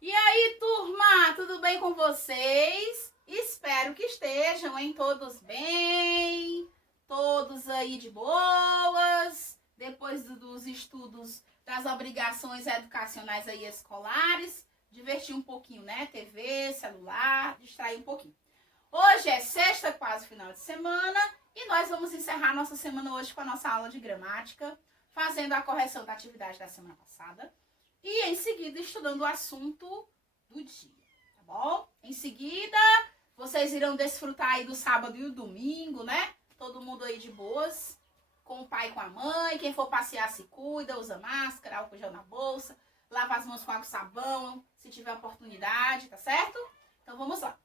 E aí, turma, tudo bem com vocês? Espero que estejam todos bem, todos aí de boas, depois dos estudos das obrigações educacionais aí escolares, divertir um pouquinho, né? TV, celular, distrair um pouquinho. Hoje é sexta, quase final de semana, e nós vamos encerrar nossa semana hoje com a nossa aula de gramática, fazendo a correção da atividade da semana passada e em seguida estudando o assunto do dia, tá bom? Em seguida, vocês irão desfrutar aí do sábado e do domingo, né? Todo mundo aí de boas, com o pai e com a mãe. Quem for passear se cuida, usa máscara, álcool gel na bolsa, lava as mãos com água e sabão, se tiver oportunidade, tá certo? Então vamos lá.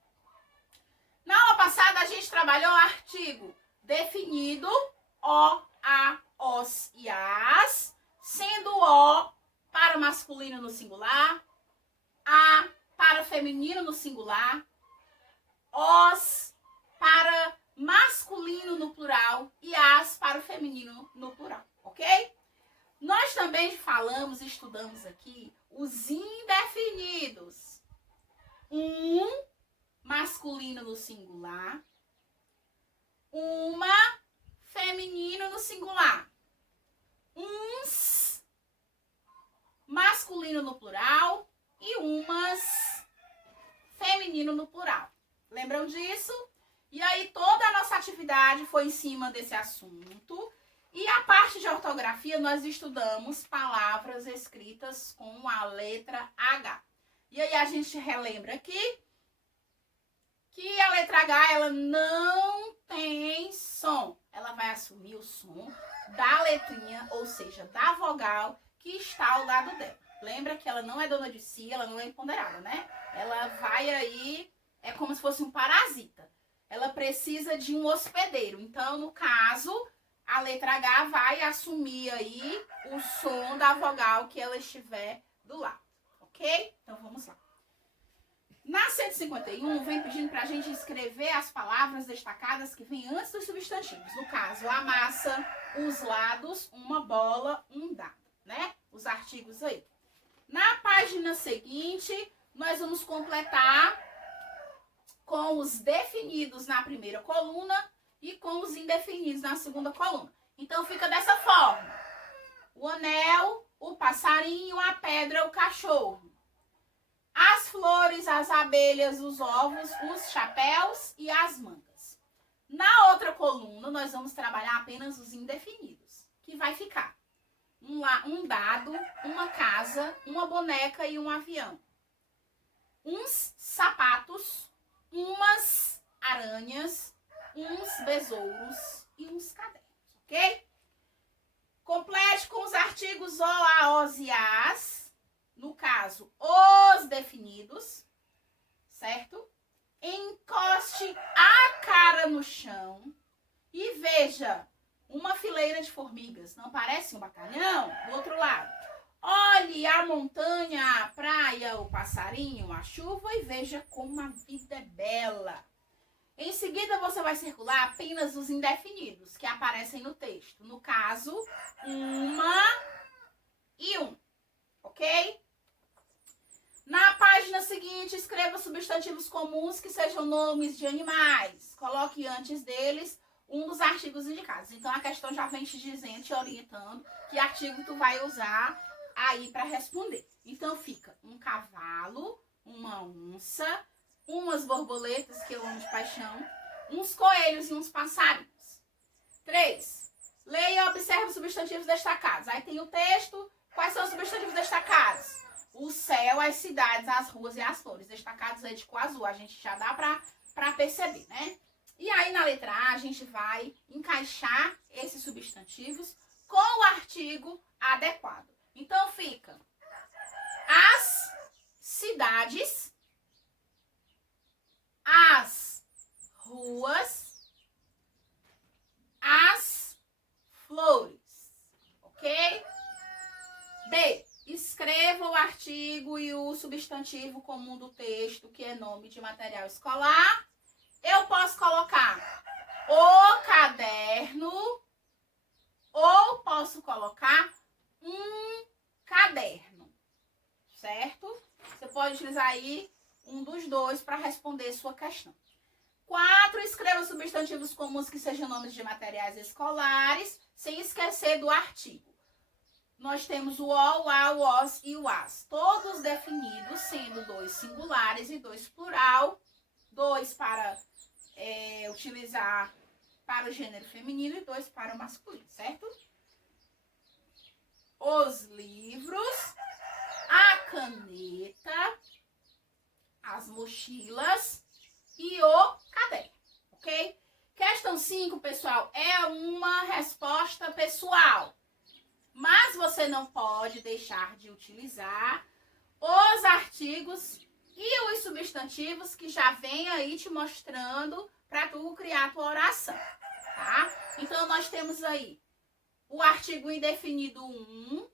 Na aula passada a gente trabalhou o artigo definido, o, a, os e as, sendo o para masculino no singular, a para feminino no singular, os para masculino no plural e as para o feminino no plural, ok? Nós também falamos e estudamos aqui os indefinidos. Masculino no singular, uma feminino no singular, uns masculino no plural e umas feminino no plural. Lembram disso? E aí toda a nossa atividade foi em cima desse assunto. E a parte de ortografia nós estudamos palavras escritas com a letra H. E aí a gente relembra aqui que a letra H ela não tem som. Ela vai assumir o som da letrinha, ou seja, da vogal que está ao lado dela. Lembra que ela não é dona de si, ela não é empoderada, né? Ela vai aí, é como se fosse um parasita. Ela precisa de um hospedeiro. Então, no caso, a letra H vai assumir aí o som da vogal que ela estiver do lado, ok? Então, vamos lá. Na 151, vem pedindo para a gente escrever as palavras destacadas que vêm antes dos substantivos. No caso, a massa, os lados, uma bola, um dado, né? Os artigos aí. Na página seguinte, nós vamos completar com os definidos na primeira coluna e com os indefinidos na segunda coluna. Então, fica dessa forma. O anel, o passarinho, a pedra, o cachorro. As flores, as abelhas, os ovos, os chapéus e as mangas. Na outra coluna, nós vamos trabalhar apenas os indefinidos, que vai ficar um dado, uma casa, uma boneca e um avião. Uns sapatos, umas aranhas, uns besouros e uns cadernos, ok? Complete com os artigos o, a, os e as. No caso, os definidos, certo? Encoste a cara no chão e veja uma fileira de formigas. Não parece um batalhão? Do outro lado. Olhe a montanha, a praia, o passarinho, a chuva e veja como a vida é bela. Em seguida, você vai circular apenas os indefinidos que aparecem no texto. No caso, uma e um. Ok? Na página seguinte, escreva substantivos comuns que sejam nomes de animais. Coloque antes deles um dos artigos indicados. Então, a questão já vem te dizendo, te orientando que artigo tu vai usar aí para responder. Então, fica um cavalo, uma onça, umas borboletas, que eu amo de paixão, uns coelhos e uns passarinhos. 3. Leia e observe os substantivos destacados. Aí tem o texto. Quais são os substantivos destacados? O céu, as cidades, as ruas e as flores. Destacados aí de cor azul. A gente já dá pra perceber, né? E aí na letra A, a gente vai encaixar esses substantivos com o artigo adequado. Então fica as cidades, as ruas, as flores, ok? B. Escreva o artigo e o substantivo comum do texto, que é nome de material escolar. Eu posso colocar o caderno ou posso colocar um caderno, certo? Você pode utilizar aí um dos dois para responder sua questão. 4, escreva substantivos comuns que sejam nomes de materiais escolares, sem esquecer do artigo. Nós temos o o, a, o os e o as, todos definidos, sendo 2 singulares e 2 plural, 2 para utilizar para o gênero feminino e 2 para o masculino, certo? Os livros, a caneta, as mochilas e o caderno, ok? Questão 5, pessoal, é uma resposta pessoal, mas você não pode deixar de utilizar os artigos e os substantivos que já vem aí te mostrando para tu criar a tua oração, tá? Então, nós temos aí o artigo indefinido um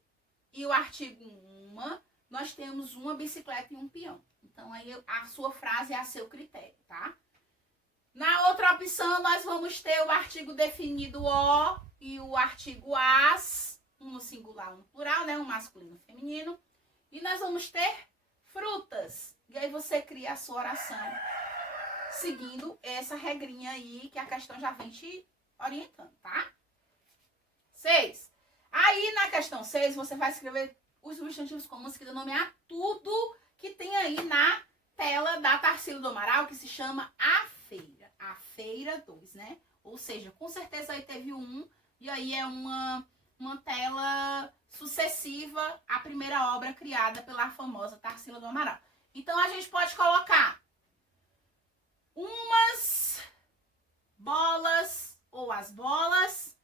e o artigo uma. Nós temos uma bicicleta e um peão. Então, aí a sua frase é a seu critério, tá? Na outra opção, nós vamos ter o artigo definido o e o artigo as, um no singular, um no plural, né? Um masculino e um feminino. E nós vamos ter frutas. E aí você cria a sua oração seguindo essa regrinha aí que a questão já vem te orientando, tá? 6. Aí, na questão 6, você vai escrever os substantivos comuns que dão nome a tudo que tem aí na tela da Tarsila do Amaral, que se chama A Feira. A Feira 2, né? Ou seja, com certeza aí teve um, e aí é uma tela sucessiva à primeira obra criada pela famosa Tarsila do Amaral. Então, a gente pode colocar umas bolas ou as bolas,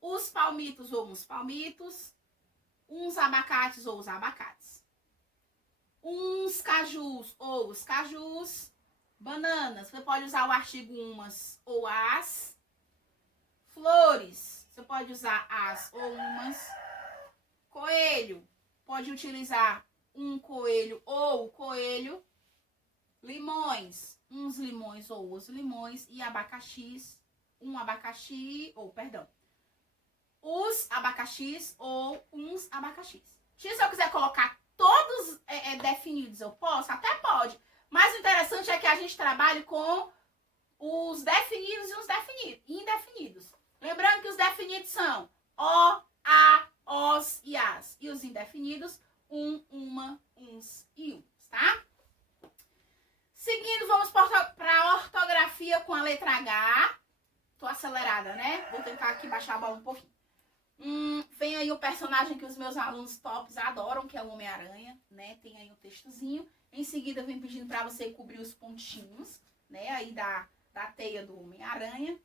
os palmitos ou uns palmitos, uns abacates ou os abacates, uns cajus ou os cajus, bananas, você pode usar o artigo umas ou as, flores, você pode usar as ou umas, coelho, pode utilizar um coelho ou coelho, limões, uns limões ou os limões, e abacaxis, um abacaxi, ou perdão, os abacaxis ou uns abacaxis. Se eu quiser colocar todos definidos, eu posso? Até pode. Mas o interessante é que a gente trabalhe com os definidos e os indefinidos. Lembrando que os definidos são o, a, os e as. E os indefinidos, um, uma, uns e uns, tá? Seguindo, vamos para a ortografia com a letra H. Tô acelerada, né? Vou tentar aqui baixar a bola um pouquinho. Vem aí o personagem que os meus alunos tops adoram, que é o Homem-Aranha, né? Tem aí um textozinho. Em seguida, vem pedindo para você cobrir os pontinhos, né? Aí da teia do Homem-Aranha.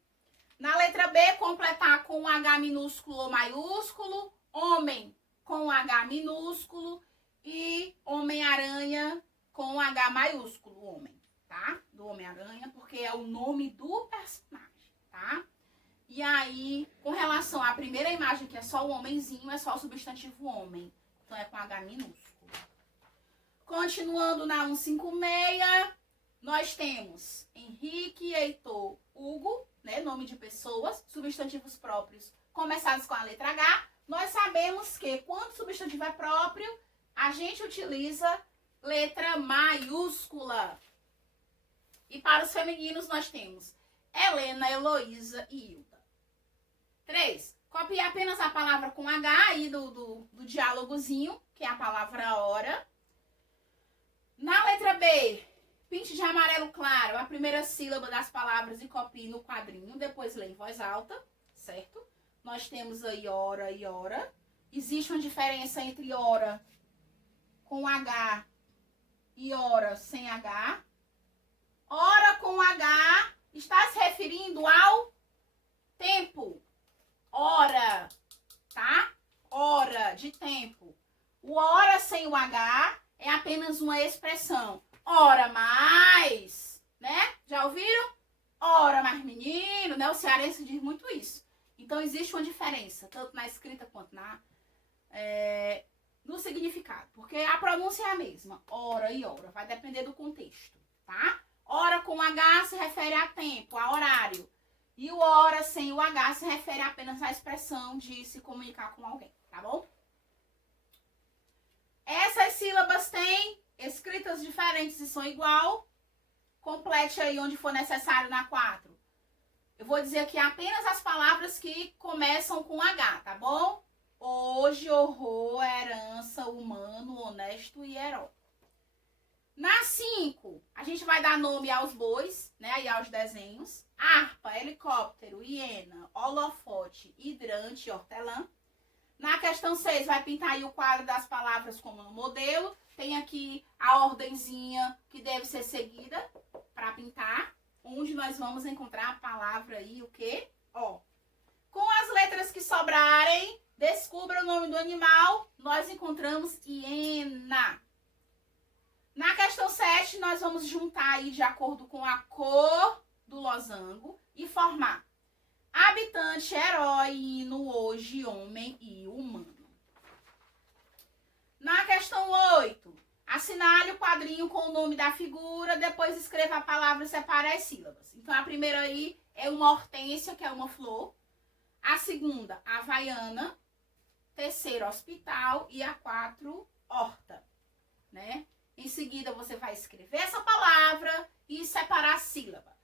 Na letra B, completar com H minúsculo ou maiúsculo. Homem com H minúsculo. E Homem-Aranha com H maiúsculo, homem, tá? Do Homem-Aranha, porque é o nome do personagem, tá? E aí, com relação à primeira imagem, que é só o homenzinho, é só o substantivo homem. Então, é com H minúsculo. Continuando na 156, nós temos Henrique, Heitor, Hugo, né? Nome de pessoas, substantivos próprios começados com a letra H. Nós sabemos que quando o substantivo é próprio, a gente utiliza letra maiúscula. E para os femininos nós temos Helena, Heloísa e Hilda. 3. Copie apenas a palavra com H aí do diálogozinho, que é a palavra hora. Na letra B, pinte de amarelo claro a primeira sílaba das palavras e copie no quadrinho, depois lê em voz alta, certo? Nós temos aí hora e hora. Existe uma diferença entre hora com H e hora sem H. Hora com H está se referindo ao tempo. Hora, tá? Hora de tempo. O hora sem o H é apenas uma expressão. Hora mais, né? Já ouviram? Hora mais menino, né? O cearense diz muito isso. Então, existe uma diferença, tanto na escrita quanto no significado. Porque a pronúncia é a mesma. Hora e hora. Vai depender do contexto, tá? Hora com H se refere a tempo, a horário. E o hora sem o H se refere apenas à expressão de se comunicar com alguém, tá bom? Essas sílabas têm escritas diferentes e são igual. Complete aí onde for necessário na 4. Eu vou dizer aqui apenas as palavras que começam com H, tá bom? Hoje, horror, herança, humano, honesto e herói. Na 5, a gente vai dar nome aos bois, né, e aos desenhos. Harpa, helicóptero, hiena, holofote, hidrante e hortelã. Na questão 6, vai pintar aí o quadro das palavras como no modelo. Tem aqui a ordenzinha que deve ser seguida para pintar, onde nós vamos encontrar a palavra aí, o quê? Ó. Com as letras que sobrarem, descubra o nome do animal. Nós encontramos hiena. Na questão 7, nós vamos juntar aí de acordo com a cor do losango e formar habitante, herói, hino, hoje, homem e humano. Na questão 8, assinale o quadrinho com o nome da figura, depois escreva a palavra e separe as sílabas. Então, a primeira aí é uma hortênsia, que é uma flor. A segunda, havaiana. Terceira, hospital. E a 4, horta, né? Em seguida, você vai escrever essa palavra e separar a sílaba.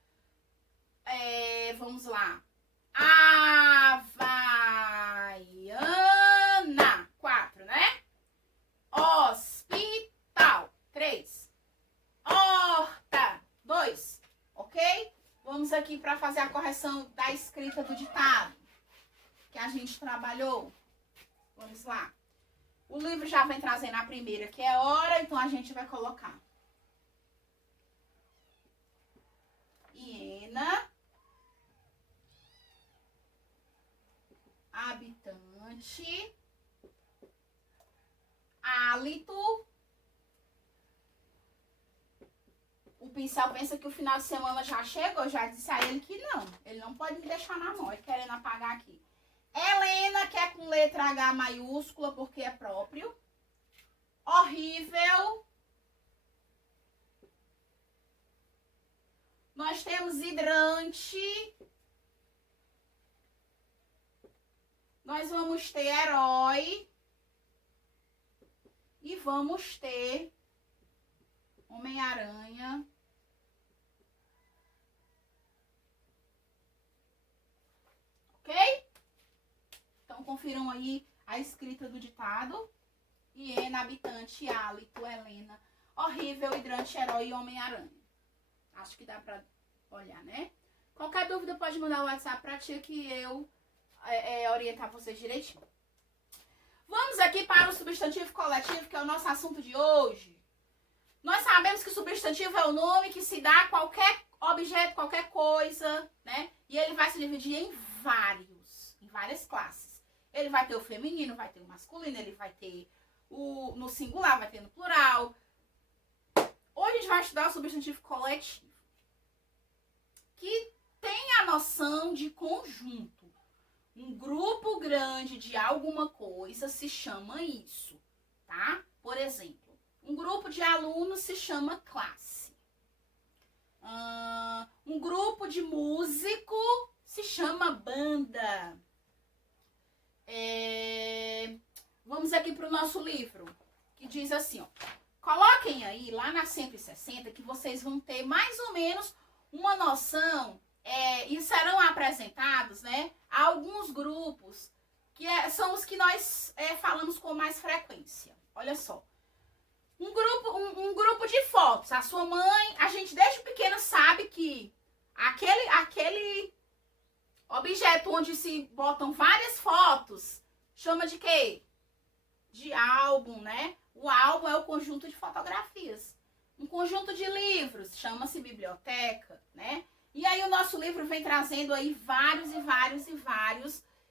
Vamos lá. Havaiana. 4, né? Hospital. 3. Horta. 2. Ok? Vamos aqui para fazer a correção da escrita do ditado que a gente trabalhou. Vamos lá. O livro já vem trazendo a primeira, que é hora, então a gente vai colocar hiena, habitante, hálito. O pincel pensa que o final de semana já chegou, já disse a ele que não. Ele não pode me deixar na mão, ele querendo apagar aqui. Helena, que é com letra H maiúscula, porque é próprio. Horrível. Nós temos hidrante. Nós vamos ter herói. E vamos ter Homem-Aranha. Ok? Então, confiram aí a escrita do ditado. Hiena, habitante, hálito, Helena, horrível, hidrante, herói e Homem-Aranha. Acho que dá pra olhar, né? Qualquer dúvida pode mandar o WhatsApp pra tia que eu orientar vocês direitinho. Vamos aqui para o substantivo coletivo, que é o nosso assunto de hoje. Nós sabemos que substantivo é o nome que se dá a qualquer objeto, qualquer coisa, né? E ele vai se dividir em várias classes. Ele vai ter o feminino, vai ter o masculino, ele vai ter no singular, vai ter no plural. Hoje a gente vai estudar o substantivo coletivo, que tem a noção de conjunto. Um grupo grande de alguma coisa se chama isso, tá? Por exemplo, um grupo de alunos se chama classe. Um grupo de músico se chama banda. Vamos aqui para o nosso livro, que diz assim, ó. Coloquem aí, lá na 160, que vocês vão ter mais ou menos uma noção, e serão apresentados, né, alguns grupos, que são os que nós falamos com mais frequência. Olha só. Um grupo de fotos. A sua mãe, a gente desde pequena sabe que aquele objeto onde se botam várias fotos chama de quê? De álbum, né? O álbum é o conjunto de fotografias. Um conjunto de livros chama-se biblioteca, né? E aí o nosso livro vem trazendo aí vários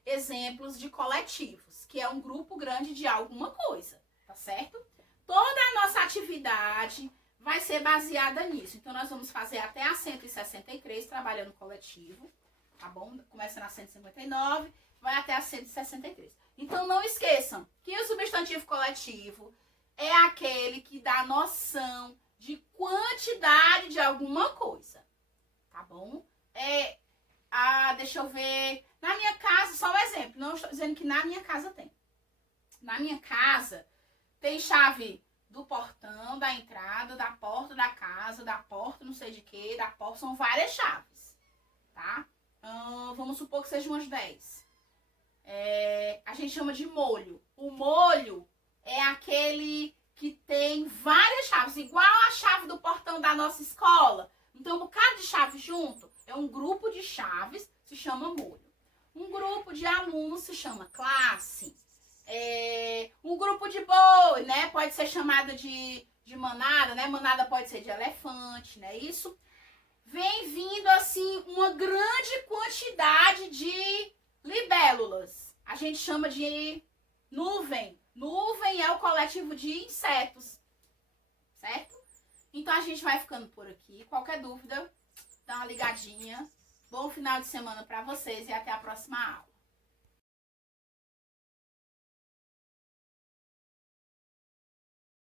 exemplos de coletivos, que é um grupo grande de alguma coisa, tá certo? Toda a nossa atividade vai ser baseada nisso. Então, nós vamos fazer até a 163, trabalhando coletivo, tá bom? Começa na 159, vai até a 163. Então, não esqueçam que o substantivo coletivo é aquele que dá noção de quantidade de alguma coisa, tá bom? Deixa eu ver. Na minha casa, só um exemplo, não estou dizendo que na minha casa tem. Na minha casa, Tem chave do portão, da entrada, da porta da casa, da porta não sei de que, da porta, são várias chaves, tá? Vamos supor que sejam umas 10. A gente chama de molho. O molho é aquele que tem várias chaves, igual a chave do portão da nossa escola. Então, um bocado de chave junto, é um grupo de chaves, se chama molho. Um grupo de alunos se chama classe. Um grupo de boi, né? Pode ser chamada de manada, né? Manada pode ser de elefante, né? Isso vem vindo, assim, uma grande quantidade de libélulas. A gente chama de nuvem. Nuvem é o coletivo de insetos, certo? Então, a gente vai ficando por aqui. Qualquer dúvida, dá uma ligadinha. Bom final de semana para vocês e até a próxima aula.